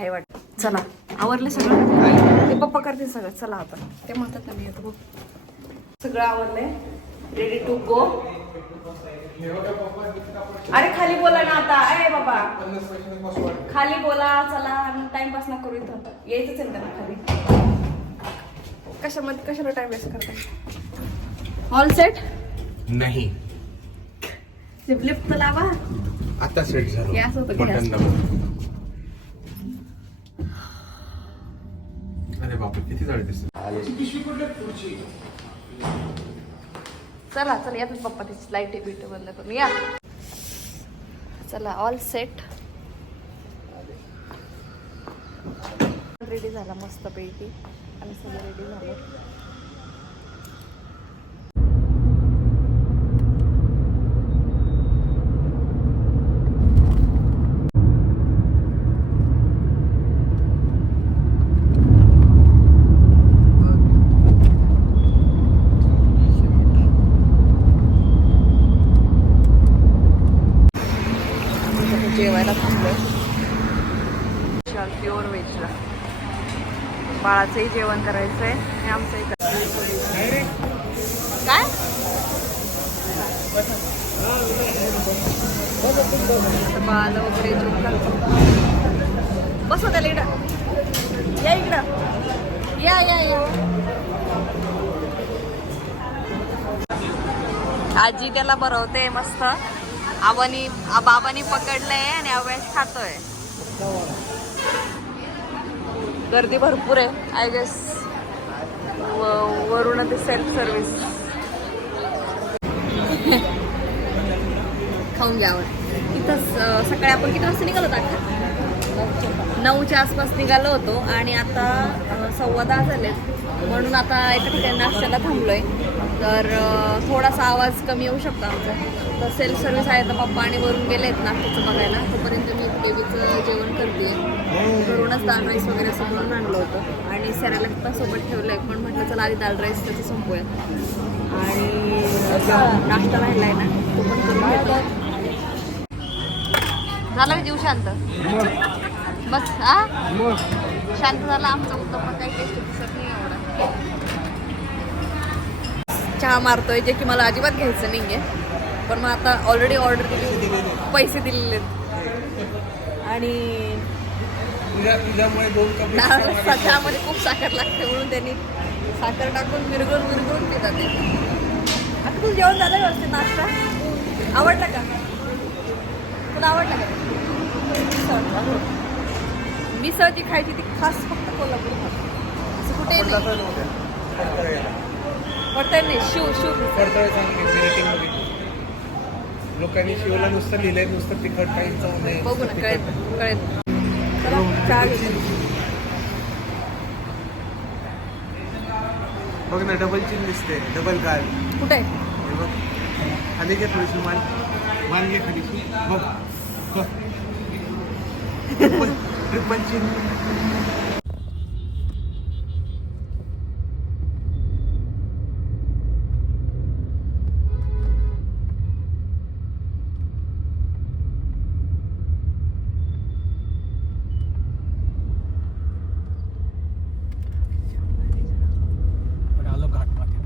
हाय वाटत. चला आवरले सगळं? ते पप्पा करते सगळं. चला आता. ते म्हणतात ना मी येतो बघ. सगळं आवरलंय. रेडी टू गो अरे खाली बोला ना आता. अरे बाबा. खाली बोला चला. टाइमपास ना करू इथं यायचंच आहे त्यांना खाली. कशामध्ये कशाला टाइम वेस्ट करताय? ऑल सेट नाही. लिफ्ट तर लावा. आता सेट झालं. हे असं होतं की बटन असं? दाबून. अरे बापरे किती झाडे दिसत चला चला यातच पप्पा त्याची लाइट बिट बंद करून या. चला ऑल सेट रेडी झाला मस्त पैकी. आणि सगळं रेडी झालं. बाळाचंही जेवण करायचंय. आणि आमचंही काय? आता वगैरे जेवण बस त्याला इकडं. या इकडं. या या या. आजी त्याला बरवते मस्त. आबानी बाबानी पकडलंय आणि अवयश खातोय. गर्दी भरपूर आहे आय गेस वरून ते सेल्फ सर्विस खाऊन घ्यावं इथंच सकाळी आपण किती वाजता निघालो आता नऊच्या आसपास निघालो होतो आणि आता सव्वा दहा झालेत. म्हणून आता एका ठिकाणी नाश्त्याला थांबलोय. तर थोडासा आवाज कमी येऊ शकतो आमचा. तर सेल्फ सर्व्हिस आहे तर पप्पा आणि वरून गेलेत नाश्त्याचं बघायला. तोपर्यंत मी बेबीचं जेवण करते घरूनच दाल राईस वगैरे असं आणलं होतं. आणि सॅरॅलॅक पण सोबत आहे पण म्हटलं चला आधी दाल राईस त्याचं संपूया. आणि नाश्ता राहिला आहे ना तो पण करून घेतो. झाला जीव शांत बस हा? शांत झाला आमचा उत्तप्पा काही टेस्ट दिसत नाही एवढा. चहा मारतोय जे की मला अजिबात घ्यायचं नाहीये. पण मग आता ऑलरेडी ऑर्डर दिली पैसे दिलेले आहेत. आणि चहामध्ये खूप साखर लागते म्हणून त्यांनी साखर टाकून मिरगून मिरगून पितात ते. आता तुझं जेवण झालं व्यवस्थित नाश्ता? आवडला का? तुला आवडला का? मिसळ जी खायची ती खास फक्त कोल्हापूर असं कुठे पटन नाही शिव शिव. लोकांनी शिवला नुसतं लिहिलंय नुसतं तिखट काही चव नाही बघू ना कळेल कळेल. बघ ना डबल चिन दिसते. डबल गाल. कुठे? आहे? बघ. खाली घे थोडीशी मान. मान घे खालीशी. बघ. बघ. ट्रिपल ट्रिपल चिन आलो घाटमध्ये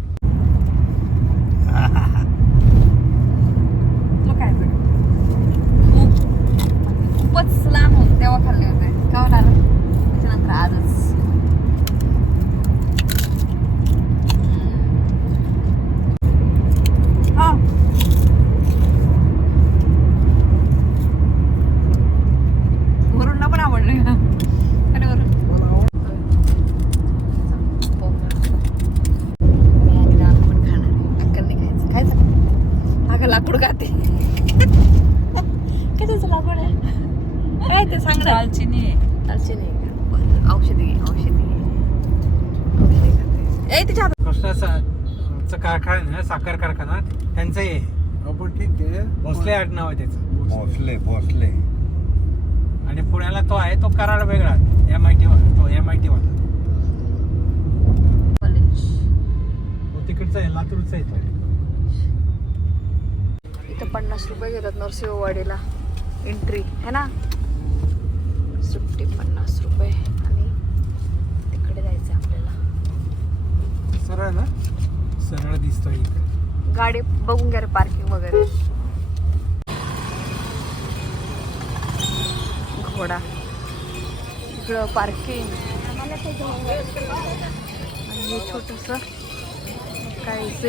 तुला काय वाटतं? खूप खूपच लांब होत तेव्हा खाल्ले होते केव्हा खाल्लं त्याच्यानंतर आजच हम्म. हा. वरूणला पण आवडलं का अरे वरून मी आणि दादा पण खाणार आहे. अक्कल नाही खायचं खायचं अगं लाकूड खाते कशाचं लाकूड आहे. काय ते सांग ना. दालचिनी दालचिनी आहे? बरं, औषधी औषधी घे. औषधी खाते. ए तिच्या हातात. कृष्णाचा कारखाना साखर कारखाना. त्यांचं हे. आपण ठीक आहे भोसले आडनाव आहे त्याचं. भोसले भोसले. आणि पुण्याला तो आहे तो कराड वेगळा. एम आय टी तो एम आय टी वाला. कॉलेज. तो तिकडचा आहे लातूरचा आहे तो. इथं पन्नास रुपये घेतात नरसिंहवाडीला. एंट्री है ना? सुट्टी पन्नास रुपये. आणि तिकडे जायचं आपल्याला. सरळ ना? सरळ इकडे. गाडी बघून घ्या रे पार्किंग वगैरे. घोडा. इकडं पार्किंग आणि हे छोटस काय इचं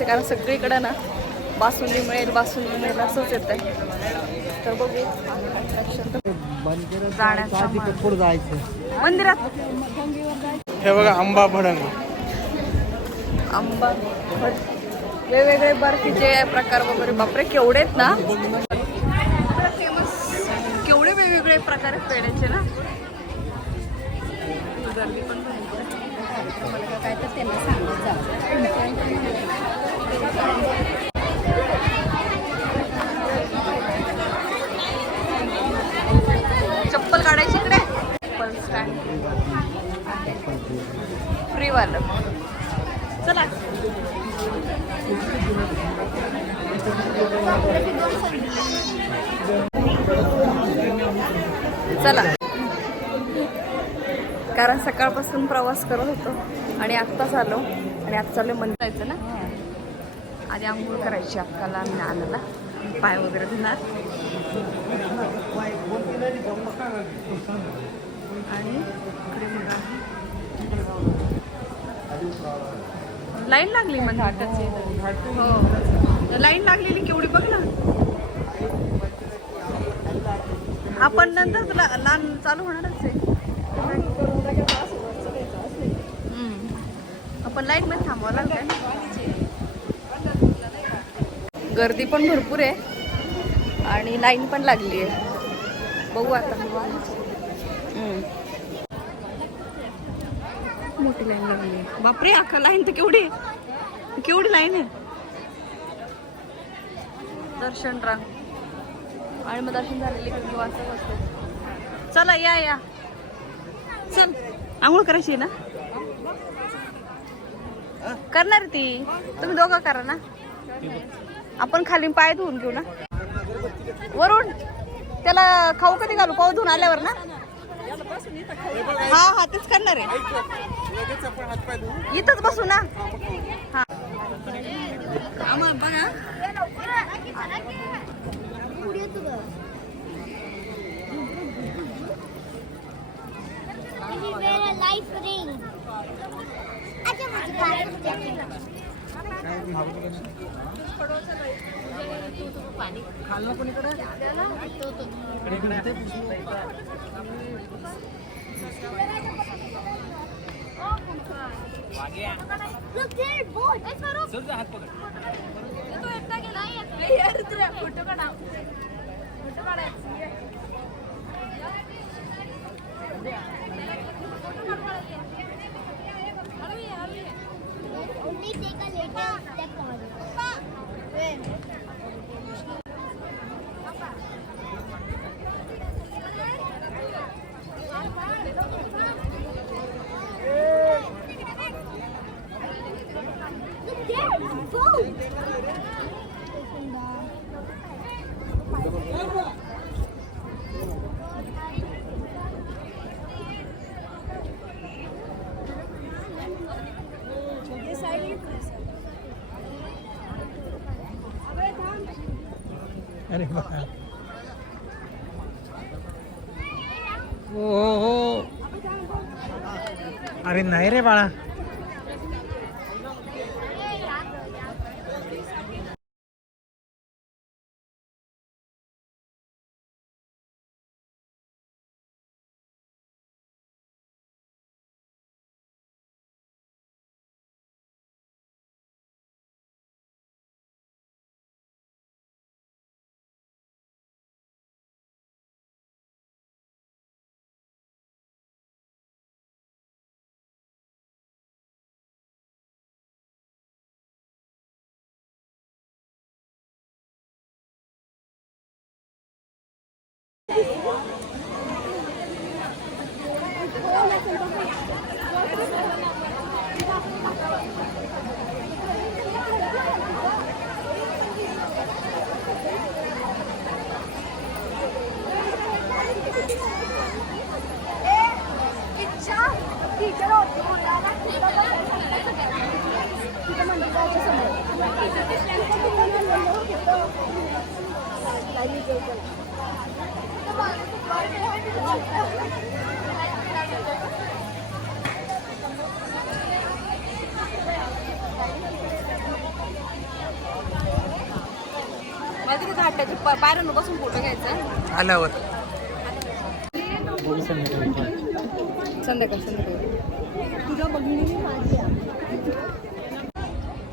आहे कारण सगळीकडे ना बासुंदी मिळेल बासुंदी मिळेल असंच येत आहे तर बघू. जायचं मंदिरात. हे बघा आंबा भडंग. आंबा. वेगवेगळे बर्फीचे प्रकार वगैरे. बापरे केवढे आहेत ना? फेमस केवढे वेगवेगळे प्रकार आहेत पेड्याचे ना? गर्दी पण. काय तर त्यांना सांगत जा. चप्पल काढायची इकडे? चप्पल स्टँड फ्री चला. चला. कारण सकाळपासून प्रवास करत होतो आणि आत्ताच आलो आणि आता चालू मंदिर जायचं ना? आधी आंघोळ करायची अक्काला आम्ही नानाला पाय वगैरे धुणार. आणि इकडे बघा. लाईन लागली म्हणजे हो. लाईन लागलेली केवढी बघ ना. आपण नंतर तुला लहान चालू होणारच आहे. आपण लाईन मध्ये थांबावं लागतं गर्दी पण भरपूर आहे. आणि लाईन पण लागली आहे. बघू आता. मोठी लाईन लागली आहे. बापरे अख्खा लाईन तर केवढी आहे. केवढी लाईन आहे? दर्शन रांग. आणि मग दर्शन झालेले किती वाजता बसतो चला या या. चल. आंघोळ करायची आहे ना? करणार ती. तुम्ही दोघं करा ना. आपण खाली पाय धुवून घेऊ ना. वरून त्याला खाऊ कधी घालू? पाऊ धुवून आल्यावर ना? हा हा तेच करणार आहे. इथंच बसू ना. हा. बघा कोणीकडे अरे नाही रे बाळा. पायऱ्यांवर बसून फोटो घ्यायचा. आल्यावर. संध्याकाळ संध्याकाळ.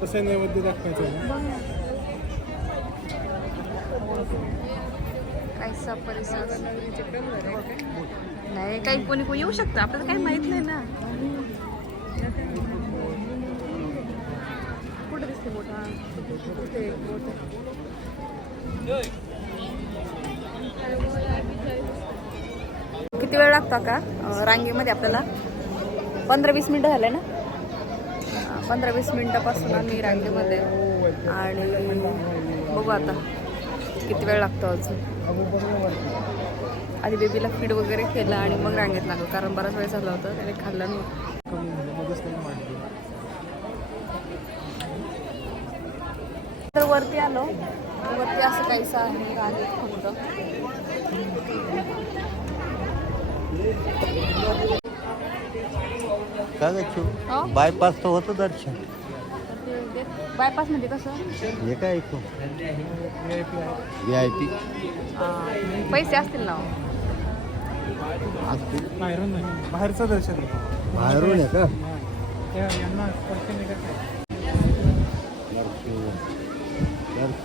कसं नैवेद्य दाखवायचं काहीसा परिसर नाही काही कोणी कोणी येऊ शकतं. आपल्याला काही माहीत नाही ना. कुठे दिसते बोट हा कुठे एक बोट आहे. किती वेळ लागतो का? रांगेमध्ये आपल्याला? पंधरा वीस मिनटं झाले ना? पंधरा वीस मिनटापासून आम्ही रांगेमध्ये. आणि बघू आता किती वेळ लागतो अजून. आधी बेबीला फीड वगैरे केलं आणि मग रांगेत लागलो. कारण बराच वेळ झाला होता त्याने खाल्लं नव्हतं तर वरती आलो. वरती असं काहीसं आहे रांगेत फक्त का ग हो? चिव बायपास तर होतं दर्शन. बायपास म्हणजे कसं? हे काय ऐकू व्ही आय पी पैसे असतील ना हो. बाहेरून नाही. बाहेरचं दर्शन आहे. बाहेरून आहे का? त्या यांना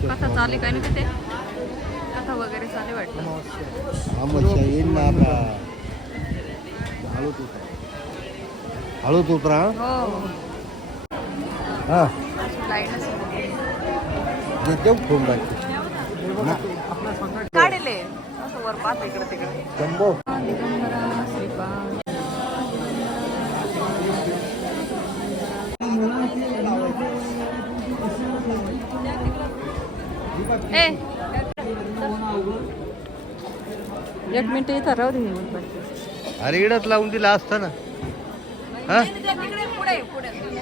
कथा चालू काय नाही तिथे? कथा वगैरे चालू वाटतं. येईल ना आता. हळूच उतरा. हळूच उतरा हो? हा. देऊ फोन बाकी ना. काढले. असं वर पाहत इकडे तिकडे. जम्बो. दिगंबरा श्रीपाद. ए. एक मिनिट इथं राहू दे. अरे इडच लावून दिला असतं ना. हा? तिकडे पुढे. पुढे पुढे.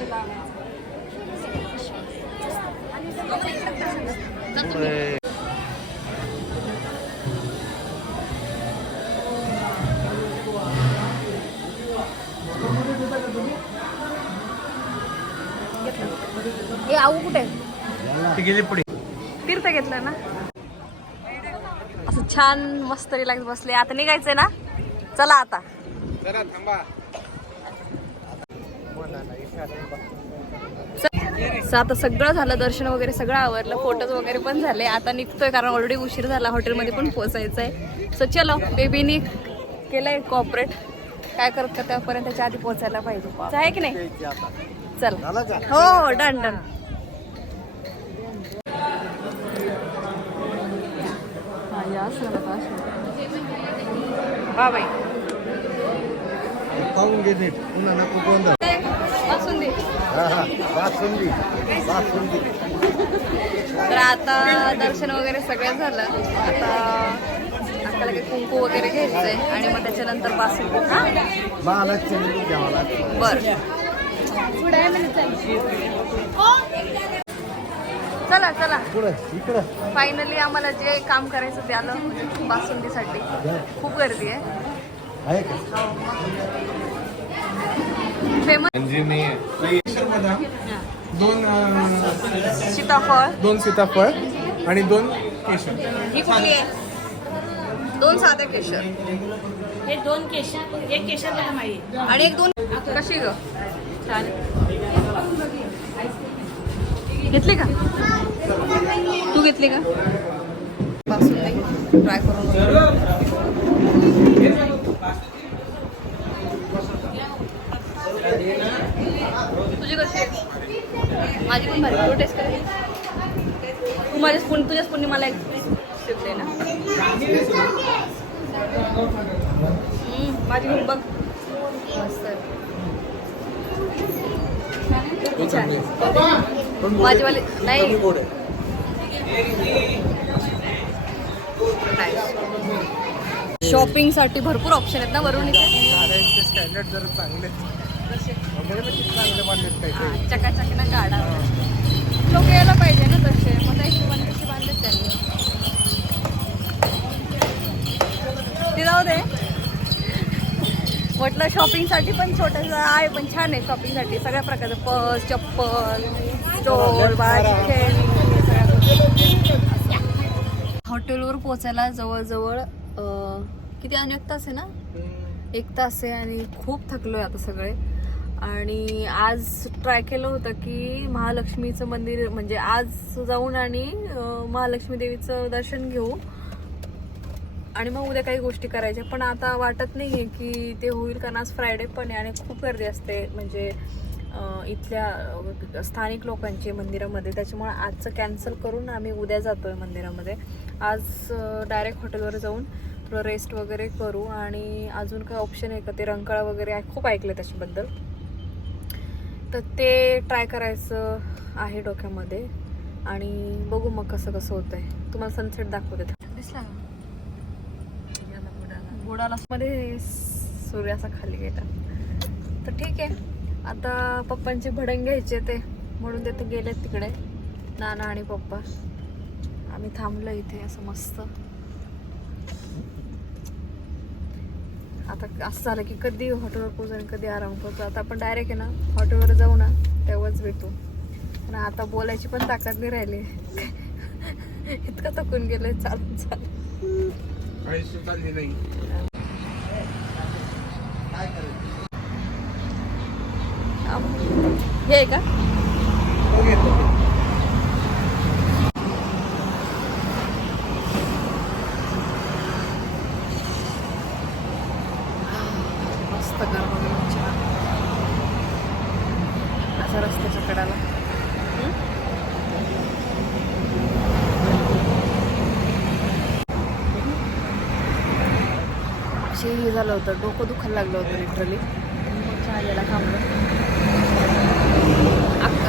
आऊ कुठे? ती गेली पुढे. तीर्थ घेतलं ना? असं छान मस्त रिलॅक्स बसले. आता निघायचंय ना? चला आता. आता सगळं झालं दर्शन वगैरे सगळं आवरलं फोटोज वगैरे पण झाले. आता निघतोय कारण ऑलरेडी उशीर झाला हॉटेलमध्ये पण पोहोचायचं आहे सो चलो बेबीनी केलंय कॉपरेट काय करत का त्यापर्यंत त्याच्या आधी पोहोचायला पाहिजे. आहे की नाही? चल. हो हो डन डन हा या आश्रमात आश्रम हा बाई पाहून घे नीट पुन्हा नको गोंधळ ते बासुंदी हा हा बासुंदी बासुंदी तर आता दर्शन वगैरे सगळं झालं. आता आपल्याला काही कुंकू वगैरे घ्यायचंय आणि मग त्याच्यानंतर बासुंदी. हा महालक्ष्मी घ्यावं बर चला चला. पुढं इकडं. फायनली आम्हाला जे काम करायचं ते आलं म्हणजे बासुंदीसाठी. खूप गर्दी आहे. हो. फेमस बदाम दोन सीताफळ. दोन सीताफळ आणि दोन केशर. ही कुठली आहे? दोन साधे केशर. हे दोन केशर एक केशर आणि एक दोन कशी ग? छान का? तू घेतली का? ट्राय करून. तुझी कशी माझी तू टेस्ट कर तू स्पून तुझ्या स्पूनने मला एक ना हम्म, माझी बघ मस्त. माझीवाली नाही. शॉपिंगसाठी भरपूर ऑप्शन आहेत ना वरून स्टँडर्ड जरा चांगले शॉपिंगसाठी पण छोटंसं आहे पण छान आहे शॉपिंगसाठी सगळ्या प्रकारचं पर्स चप्पल स्टोर भाजी सगळ्या हॉटेलवर पोचायला जवळजवळ किती आणि एक तास आहे ना? एक तास आहे आणि खूप थकलो आहे आता सगळे. आणि आज ट्राय केलं होतं की महालक्ष्मीचं मंदिर म्हणजे आज जाऊन आणि महालक्ष्मी देवीचं दर्शन घेऊ. आणि मग उद्या काही गोष्टी करायच्या. पण आता वाटत नाही आहे की ते होईल कारण आज फ्रायडे पण आहे आणि खूप गर्दी असते. म्हणजे इथल्या स्थानिक लोकांची मंदिरामध्ये. त्याच्यामुळे आजचं कॅन्सल करून आम्ही उद्या जातो आहे मंदिरामध्ये. आज डायरेक्ट हॉटेलवर जाऊन थोडं रेस्ट वगैरे करू आणि अजून काय ऑप्शन आहे का? ते रंकाळा वगैरे खूप ऐकलं त्याच्याबद्दल. तर ते ट्राय करायचं आहे डोक्यामध्ये. आणि बघू मग कसं कसं होतं आहे तुम्हाला सनसेट दाखवते. दिसला बुडाला. मध्ये सूर्य असा खाली गेला. तर ठीक आहे. आता पप्पांचे भडंग घ्यायचे ते. म्हणून ते गेले गेलेत तिकडे. नाना आणि पप्पा. आम्ही थांबलो इथे असं मस्त. आता असं झालं की कधी हॉटेलवर पोहोचू आणि कधी आराम करतो. आता आपण डायरेक्ट आहे ना हॉटेलवर जाऊ ना तेव्हाच भेटू. आणि आता बोलायची पण ताकद नाही राहिली. इतकं थकून गेलं चालून चालून आयुष्य चालली नाही. हे का हो, घेतो. मस्त गरम चहा असा रस्त्याच्या कडाला हम्म? अशी हे झालं होतं. डोकं दुखायला लागलं होतं लिटरली मग चहा घ्यायला थांबलं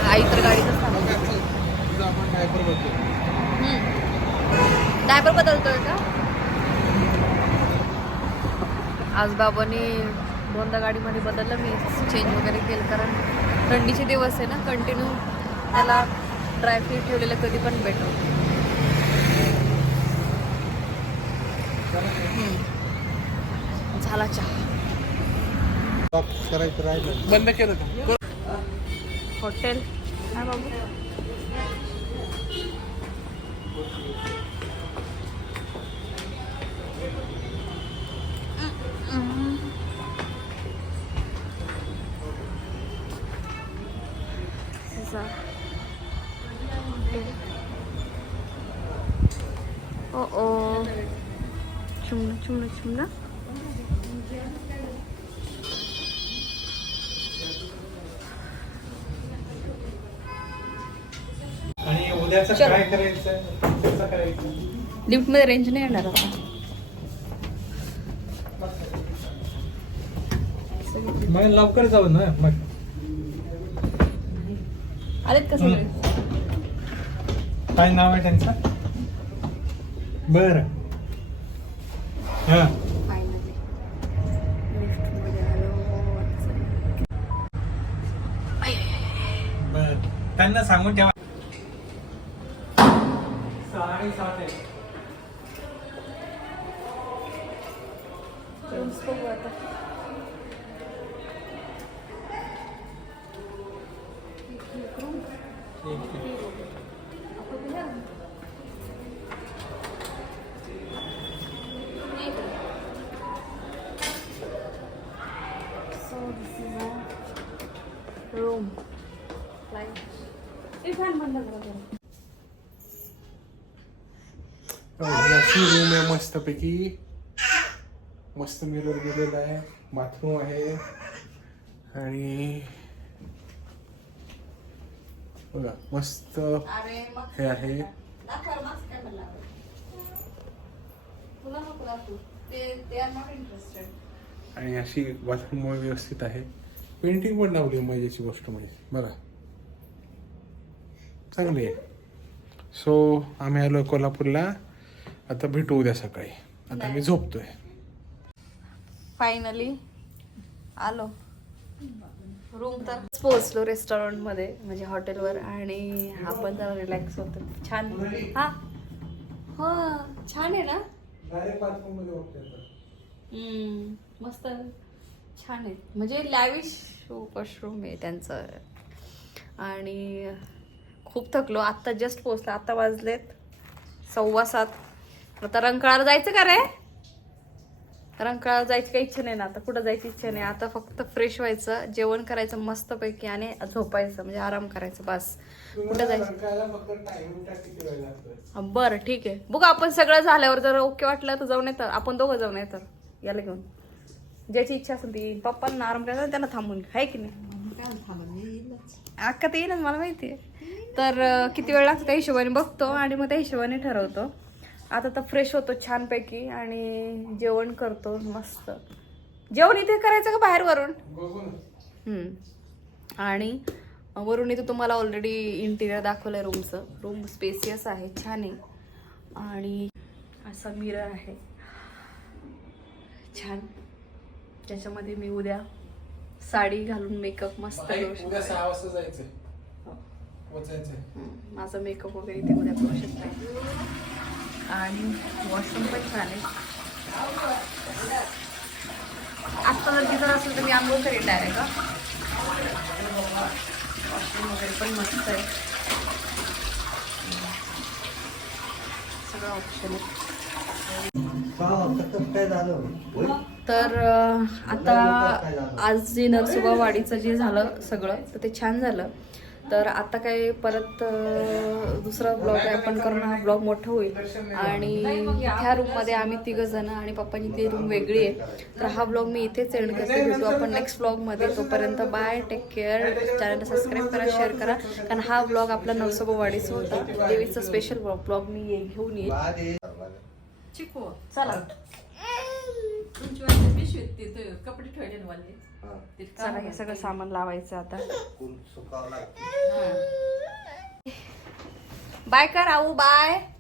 आई तर गाडीतच थांबली डायपर बदलतोय का? आज बाबाने दोनदा गाडीमध्ये बदललं. मी चेंज वगैरे केलं. कारण थंडीचे दिवस आहे ना कंटिन्यू त्याला ड्रायफ्रूट ठेवलेलं कधी पण बेटर चहा करायचं राहिलं बंद केलं का हॉटेल काय बाबू Oh oh. Cumna cumna cumna. आणि उद्याचं चल. काय करायचं? कसं करायचं. लिफ्टमध्ये रेंज नाही येणार आता. मग लवकर जाऊ ना मग. आलेत का सगळे? काय नाव आहे त्यांचं? बर. हा. बर. त्यांना सांगून ठेवा. साडेसात आहे मस्तपैकी मस्त मिरर गेलेला आहे. बाथरूम आहे. आणि बघा मस्त हे आहे. आणि अशी बाथरूम व्यवस्थित आहे. पेंटिंग पण लावली मजेची गोष्ट म्हणजे. बघा. चांगली आहे. सो आम्ही आलो कोल्हापूरला. आता भेटू उद्या सकाळी. आता मी झोपतोय. फायनली आलो. रूम तर. पोहोचलो रेस्टॉरंटमध्ये म्हणजे हॉटेलवर आणि आपण जरा रिलॅक्स होतो. छान. हा. हो छान आहे ना? मस्त. छान आहे. म्हणजे लॅविश वॉशरूम आहे त्यांचं. आणि खूप थकलो. आत्ता जस्ट पोचलो आत्ता वाजलेत सव्वा सात. आता रंकाळाला जायचं का रे? रंकाळा जायची काही इच्छा नाही ना. आता कुठं जायची इच्छा नाही. आता फक्त फ्रेश व्हायचं जेवण करायचं मस्तपैकी आणि झोपायचं म्हणजे आराम करायचं बस. कुठं जायचं? बरं ठीक आहे. बघू आपण सगळं झाल्यावर जर ओके वाटलं तर जाऊन येतं. आपण दोघं जाऊन येतं. याला घेऊन. ज्याची इच्छा असेल ती पप्पांना आराम करायचा त्यांना थांबून. आहे की नाही? अक्का तर येईलच. मला माहिती आहे. तर किती वेळ लागतो त्या हिशोबाने बघतो आणि मग त्या हिशोबाने ठरवतो. आता तर फ्रेश होतो छानपैकी आणि जेवण करतो मस्त. जेवण इथे करायचं का बाहेर वरून. आणि वरून इथं तुम्हाला ऑलरेडी इंटिरियर दाखवलं आहे रूमचं रूम स्पेसियस आहे छान आहे. आणि असा मिरर आहे. छान. त्याच्यामध्ये मी उद्या साडी घालून मेकअप मस्त हम्म, माझा मेकअप वगैरे इथे उद्या करू शकते. आणि वॉशरूम पण छान आहे. आत्ता जर असेल तर मी आंघोळ करेन डायरेक्ट वॉशरूम वगैरे पण मस्त आहे. सगळं ऑप्शन आहे. तर आता आज जे नरसोबावाडीचं जे झालं सगळं तर ते छान झालं. तर आता काय परत दुसरा ब्लॉग आहे आपण करून हा ब्लॉग मोठा होईल. आणि ह्या रूममध्ये आम्ही तिघं जण आणि पप्पांची ती रूम वेगळी आहे. तर हा ब्लॉग मी इथेच एंड करते. भेटू आपण नेक्स्ट ब्लॉगमध्ये तोपर्यंत बाय टेक केअर चॅनलला सबस्क्राईब करा शेअर करा. कारण हा ब्लॉग आपला नरसोबावाडीचा होता. देवीचा स्पेशल ब्लॉग मी ये- घेऊन येईल. चिकू चला. तुमची वाटतं पिशवीत कपडे ठेवले वाले. चला हे सगळं सामान लावायचं आता. बाय कर आऊ बाय.